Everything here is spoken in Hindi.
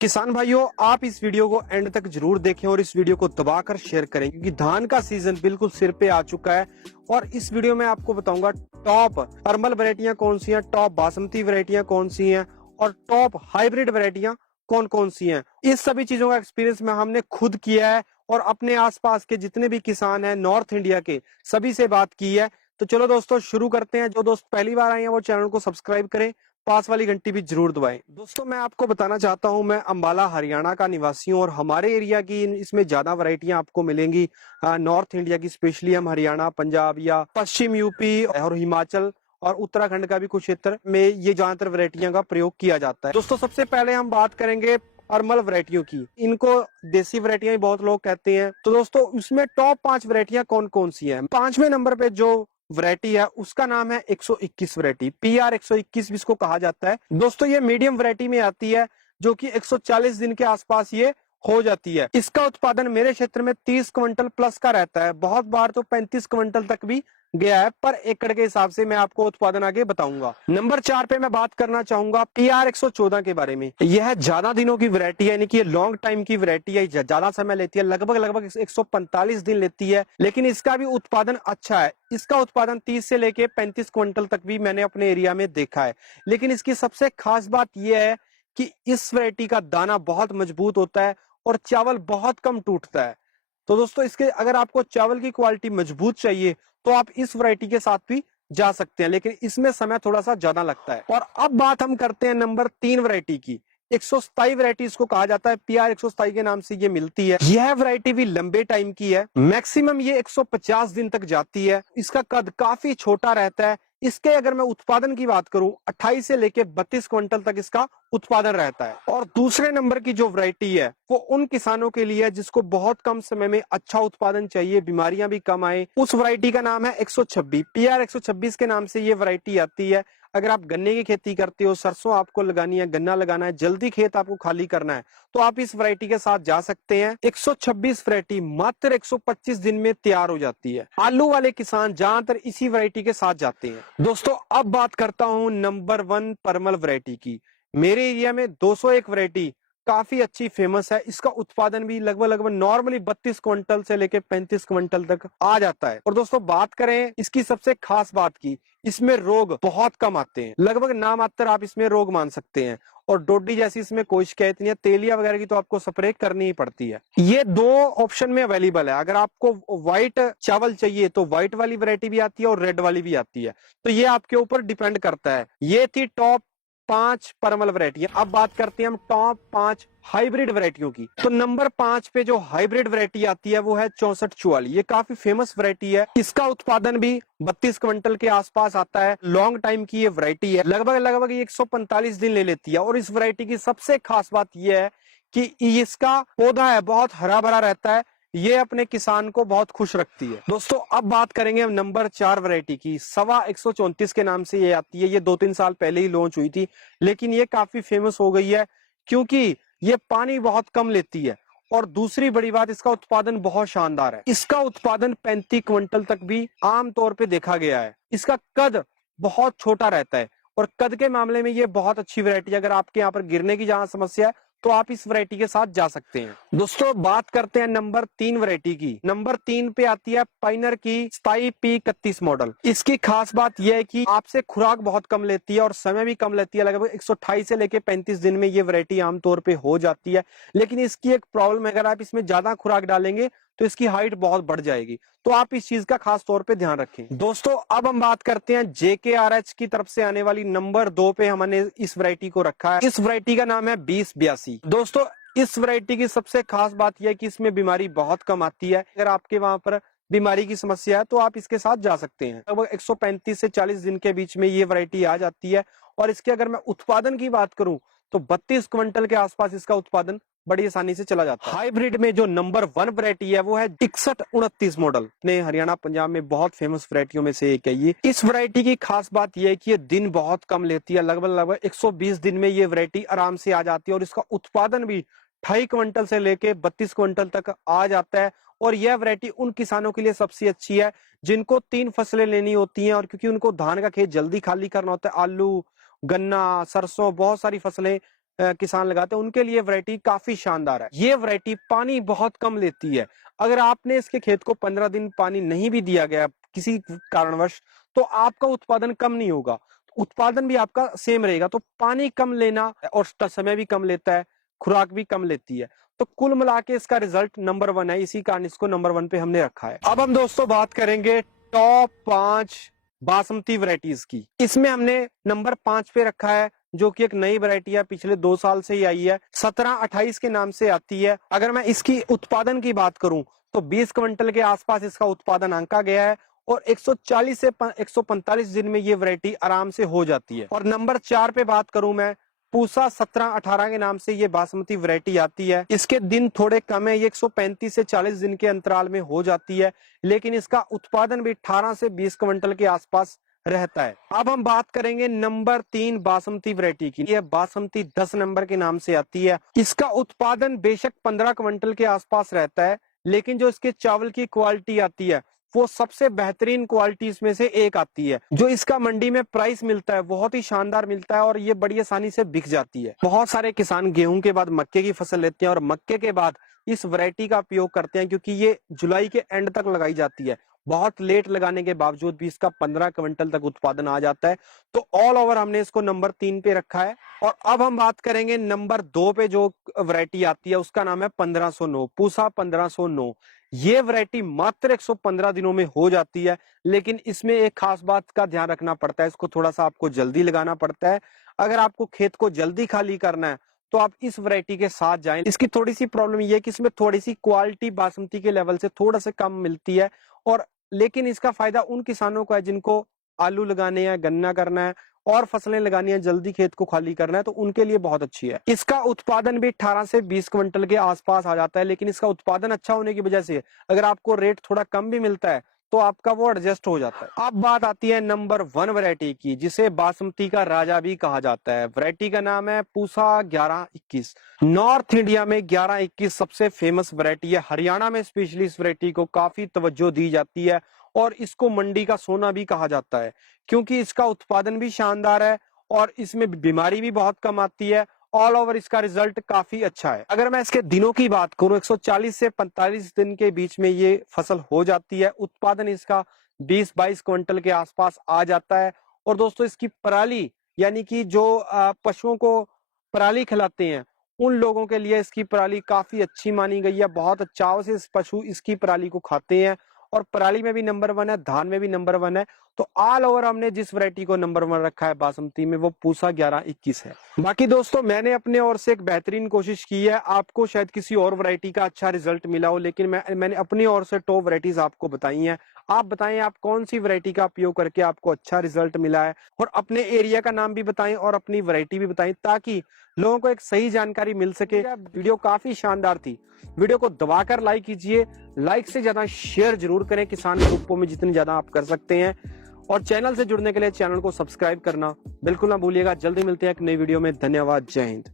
किसान भाइयों, आप इस वीडियो को एंड तक जरूर देखें और इस वीडियो को दबाकर शेयर करें क्योंकि धान का सीजन बिल्कुल सिर पे आ चुका है। और इस वीडियो में आपको बताऊंगा टॉप परमल वैरायटियां कौन सी हैं, टॉप बासमती वैरायटियां कौन सी हैं और टॉप हाइब्रिड वैरायटियां कौन कौन सी हैं। इस सभी चीजों का एक्सपीरियंस में हमने खुद किया है और अपने आसपास के जितने भी किसान हैं नॉर्थ इंडिया के सभी से बात की है। तो चलो दोस्तों शुरू करते हैं। जो दोस्त पहली बार आए हैं वो चैनल को सब्सक्राइब करें, पास वाली घंटी भी जरूर दबाएं। दोस्तों मैं आपको बताना चाहता हूं, मैं अंबाला हरियाणा का निवासी हूं और हमारे एरिया की इसमें ज्यादा वैरायटियां आपको मिलेंगी नॉर्थ इंडिया की, स्पेशली हम हरियाणा, पंजाब या पश्चिम यूपी और हिमाचल और उत्तराखंड का भी कुछ क्षेत्र में ये ज्यादातर वैरायटियां का प्रयोग किया जाता है। दोस्तों सबसे पहले हम बात करेंगे परमल वैरायटियों की। इनको देसी वैरायटियां भी बहुत लोग कहते हैं। तो दोस्तों उसमें टॉप 5 वैरायटियां कौन कौन सी हैं। 5वें नंबर पे जो वैरायटी है उसका नाम है 121 वैरायटी, PR 121 भी इसको कहा जाता है। दोस्तों ये मीडियम वैरायटी में आती है जो कि 140 दिन के आसपास ये हो जाती है। इसका उत्पादन मेरे क्षेत्र में 30 क्विंटल प्लस का रहता है, बहुत बार तो 35 क्विंटल तक भी गया है, पर एकड़ के हिसाब से मैं आपको उत्पादन आगे बताऊंगा। नंबर 4 पे मैं बात करना चाहूंगा PR 114 के बारे में। यह ज्यादा दिनों की वैरायटी है, यानी कि लॉन्ग टाइम की वैरायटी है, ज्यादा समय लेती है, लगभग 145 दिन लेती है, लेकिन इसका भी उत्पादन अच्छा है। इसका उत्पादन 30 से लेके 35 क्विंटल तक भी मैंने अपने एरिया में देखा है। लेकिन इसकी सबसे खास बात यह है कि इस वैरायटी का दाना बहुत मजबूत होता है और चावल बहुत कम टूटता है। तो दोस्तों इसके अगर आपको चावल की क्वालिटी मजबूत चाहिए तो आप इस वैरायटी के साथ भी जा सकते हैं, लेकिन इसमें समय थोड़ा सा ज्यादा लगता है। और अब बात हम करते हैं नंबर 3 वैरायटी की। 127 वैरायटी इसको कहा जाता है, PR 127 के नाम से ये मिलती है। यह वैरायटी भी लंबे टाइम की है, मैक्सिमम ये 150 दिन तक जाती है। इसका कद काफी छोटा रहता है। इसके अगर मैं उत्पादन की बात करूं 28 से लेके 32 क्विंटल तक इसका उत्पादन रहता है। और दूसरे नंबर की जो वैरायटी है वो उन किसानों के लिए है जिसको बहुत कम समय में अच्छा उत्पादन चाहिए, बीमारियां भी कम आए। उस वैरायटी का नाम है 126, PR 126 के नाम से ये वैरायटी आती है। अगर आप गन्ने की खेती करते हो, सरसों आपको लगानी है, गन्ना लगाना है, जल्दी खेत आपको खाली करना है, तो आप इस वैरायटी के साथ जा सकते हैं। 126 वैरायटी मात्र 125 दिन में तैयार हो जाती है। आलू वाले किसान ज्यादातर इसी वैरायटी के साथ जाते हैं। दोस्तों अब बात करता हूं नंबर 1 परमल वैरायटी की। मेरे एरिया में 201 वैरायटी काफी अच्छी फेमस है। इसका उत्पादन भी लगभग नॉर्मली 32 क्विंटल से लेके 35 क्विंटल तक आ जाता है। और दोस्तों बात करें इसकी सबसे खास बात की, इसमें रोग बहुत कम आते हैं, लगभग नामात्र आप इसमें रोग मान सकते हैं। और डोडी जैसी इसमें कोई शिकायत नहीं है। तेलिया वगैरह की तो आपको स्प्रे करनी ही पड़ती है। ये 2 ऑप्शन में अवेलेबल है। अगर आपको व्हाइट चावल चाहिए तो व्हाइट वाली वैरायटी भी आती है और रेड वाली भी आती है, तो ये आपके ऊपर डिपेंड करता है। ये थी टॉप 5 परमल वैरायटियां। अब बात करते हैं हम टॉप 5 हाइब्रिड वैरायटियों की। तो नंबर 5 पे जो हाइब्रिड वैरायटी आती है वो है 6444। ये काफी फेमस वैरायटी है। इसका उत्पादन भी 32 क्विंटल के आसपास आता है। लॉन्ग टाइम की ये वैरायटी है, लगभग 145 दिन ले लेती है। और इस वैरायटी की सबसे खास बात यह है कि इसका पौधा है बहुत हरा भरा रहता है। ये अपने किसान को बहुत खुश रखती है। दोस्तों अब बात करेंगे हम नंबर 4 वैरायटी की। सवा 134 के नाम से ये आती है। ये 2-3 साल पहले ही लॉन्च हुई थी, लेकिन ये काफी फेमस हो गई है क्योंकि ये पानी बहुत कम लेती है। और दूसरी बड़ी बात, इसका उत्पादन बहुत शानदार है। इसका उत्पादन 35 क्विंटल तक भी आमतौर पे देखा गया है। इसका कद बहुत छोटा रहता है और कद के मामले में ये बहुत अच्छी वैरायटी है। अगर आपके यहाँ पर गिरने की जहां समस्या है तो आप इस वैरायटी के साथ जा सकते हैं। दोस्तों बात करते हैं नंबर 3 वैरायटी की। नंबर 3 पे आती है पाइनर की 27P31 मॉडल। इसकी खास बात यह है कि आपसे खुराक बहुत कम लेती है और समय भी कम लेती है। लगभग 128 से लेके 35 दिन में ये वैरायटी आमतौर पे हो जाती है। लेकिन इसकी एक प्रॉब्लम है, अगर आप इसमें ज्यादा खुराक डालेंगे तो इसकी हाइट बहुत बढ़ जाएगी, तो आप इस चीज का खास तौर पे ध्यान रखें। दोस्तों अब हम बात करते हैं JKRH की तरफ से आने वाली नंबर 2 पे हमने इस वैरायटी को रखा है। इस वैरायटी का नाम है 2082। दोस्तों इस वैरायटी की सबसे खास बात यह है कि इसमें बीमारी बहुत कम आती है। अगर आपके वहां पर बीमारी की समस्या है तो आप इसके साथ जा सकते हैं। लगभग 135 से 40 दिन के बीच में ये वैरायटी आ जाती है। और इसके अगर मैं उत्पादन की बात करूं तो 32 क्विंटल के आसपास इसका उत्पादन बड़ी आसानी से चला जाता है। हाइब्रिड में जो नंबर 1 वैरायटी है वो है 6129 मॉडल। अपने हरियाणा पंजाब में बहुत फेमस वैरायटियों में से एक है ये। इस वैरायटी की खास बात यह है कि ये दिन बहुत कम लेती है। लगभग 120 दिन में ये वैरायटी आराम से आ जाती है और इसका उत्पादन भी 2.5 क्विंटल से लेके 32 क्विंटल तक आ जाता है। और यह वैरायटी उन किसानों के लिए सबसे अच्छी है जिनको 3 फसलें लेनी होती हैं और क्योंकि उनको धान का खेत जल्दी खाली करना होता है। आलू, गन्ना, सरसों, बहुत सारी फसलें किसान लगाते हैं उनके लिए वैरायटी काफी शानदार है। ये वैरायटी पानी बहुत कम लेती है। अगर आपने इसके खेत को 15 दिन पानी नहीं भी दिया गया किसी कारणवश, तो आपका उत्पादन कम नहीं होगा, उत्पादन भी आपका सेम रहेगा। तो पानी कम लेना और समय भी कम लेता है, खुराक भी कम लेती है। तो कुल मिला के इसका रिजल्ट नंबर 1 है, इसी कारण इसको नंबर 1 पे हमने रखा है। अब हम दोस्तों बात करेंगे टॉप 5 बासमती वैरायटीज की। इसमें हमने नंबर 5 पे रखा है, जो कि एक नई वैरायटी है, पिछले 2 साल से ही आई है, 1728 के नाम से आती है। अगर मैं इसकी उत्पादन की बात करूं तो 20 क्विंटल के आसपास इसका उत्पादन आंका गया है और 140 से 145 दिन में ये वैरायटी आराम से हो जाती है। और नंबर 4 पे बात करूं मैं, पूसा 1718 के नाम से ये बासमती वैरायटी आती है। इसके दिन थोड़े कम है, ये 135 से 40 दिन के अंतराल में हो जाती है, लेकिन इसका उत्पादन भी 18 से 20 क्विंटल के आसपास रहता है। अब हम बात करेंगे नंबर 3 बासमती वैरायटी की। यह बासमती 10 नंबर के नाम से आती है। इसका उत्पादन बेशक 15 क्विंटल के आसपास रहता है, लेकिन जो इसके चावल की क्वालिटी आती है वो सबसे बेहतरीन क्वालिटी में से एक आती है। जो इसका मंडी में प्राइस मिलता है बहुत ही शानदार मिलता है और ये बड़ी आसानी से बिक जाती है। बहुत सारे किसान गेहूं के बाद मक्के की फसल लेते हैं और मक्के के बाद इस वैरायटी का उपयोग करते हैं, क्योंकि ये जुलाई के एंड तक लगाई जाती है। बहुत लेट लगाने के बावजूद भी इसका 15 क्विंटल तक उत्पादन आ जाता है। तो ऑल ओवर हमने इसको नंबर 3 पे रखा है। और अब हम बात करेंगे नंबर 2 पे जो वैरायटी आती है, उसका नाम है 1509, पूसा 1509। ये वैरायटी मात्र 115 दिनों में हो जाती है, लेकिन इसमें एक खास बात का ध्यान रखना पड़ता है, इसको थोड़ा सा आपको जल्दी लगाना पड़ता है। अगर आपको खेत को जल्दी खाली करना है तो आप इस वैरायटी के साथ जाएं। इसकी थोड़ी सी प्रॉब्लम ये है कि इसमें थोड़ी सी क्वालिटी बासमती के लेवल से थोड़ा सा कम मिलती है, और लेकिन इसका फायदा उन किसानों को है जिनको आलू लगाने हैं, गन्ना करना है और फसलें लगानी है, जल्दी खेत को खाली करना है, तो उनके लिए बहुत अच्छी है। इसका उत्पादन भी 18 से 20 क्विंटल के आसपास आ जाता है, लेकिन इसका उत्पादन अच्छा होने की वजह से अगर आपको रेट थोड़ा कम भी मिलता है तो आपका वो एडजस्ट हो जाता है। अब बात आती है नंबर 1 वैरायटी की, जिसे बासमती का राजा भी कहा जाता है। वैरायटी का नाम है पूसा 1121। नॉर्थ इंडिया में 1121 सबसे फेमस वैरायटी है। हरियाणा में स्पेशली इस वैरायटी को काफी तवज्जो दी जाती है और इसको मंडी का सोना भी कहा जाता है, क्योंकि इसका उत्पादन भी शानदार है और इसमें बीमारी भी बहुत कम आती है। ऑल ओवर इसका रिजल्ट काफी अच्छा है। अगर मैं इसके दिनों की बात करूं, 140 से 45 दिन के बीच में ये फसल हो जाती है। उत्पादन इसका 20-22 क्विंटल के आसपास आ जाता है। और दोस्तों इसकी पराली, यानी कि जो पशुओं को पराली खिलाते हैं, उन लोगों के लिए इसकी पराली काफी अच्छी मानी गई है। बहुत चाव से पशु इसकी पराली को खाते हैं और पराली में भी नंबर 1 है, धान में भी नंबर 1 है। तो ऑल ओवर हमने जिस वैरायटी को नंबर 1 रखा है बासमती में, वो पूसा 1121 है। बाकी दोस्तों मैंने अपने ओर से एक बेहतरीन कोशिश की है। आपको शायद किसी और वैरायटी का अच्छा रिजल्ट मिला हो, लेकिन मैंने अपनी ओर से टॉप वैरायटीज आपको बताई हैं। आप बताएं आप कौन सी वैरायटी का उपयोग करके आपको अच्छा रिजल्ट मिला है, और अपने एरिया का नाम भी बताएं और अपनी वैरायटी भी बताएं, ताकि लोगों को एक सही जानकारी मिल सके। वीडियो काफी शानदार थी। वीडियो को दबाकर लाइक कीजिए, लाइक से ज्यादा शेयर जरूर करें किसान ग्रुपों में जितने ज्यादा आप कर सकते हैं, और चैनल से जुड़ने के लिए चैनल को सब्सक्राइब करना बिल्कुल ना भूलिएगा। जल्दी मिलते हैं एक नई वीडियो में। धन्यवाद, जय हिंद।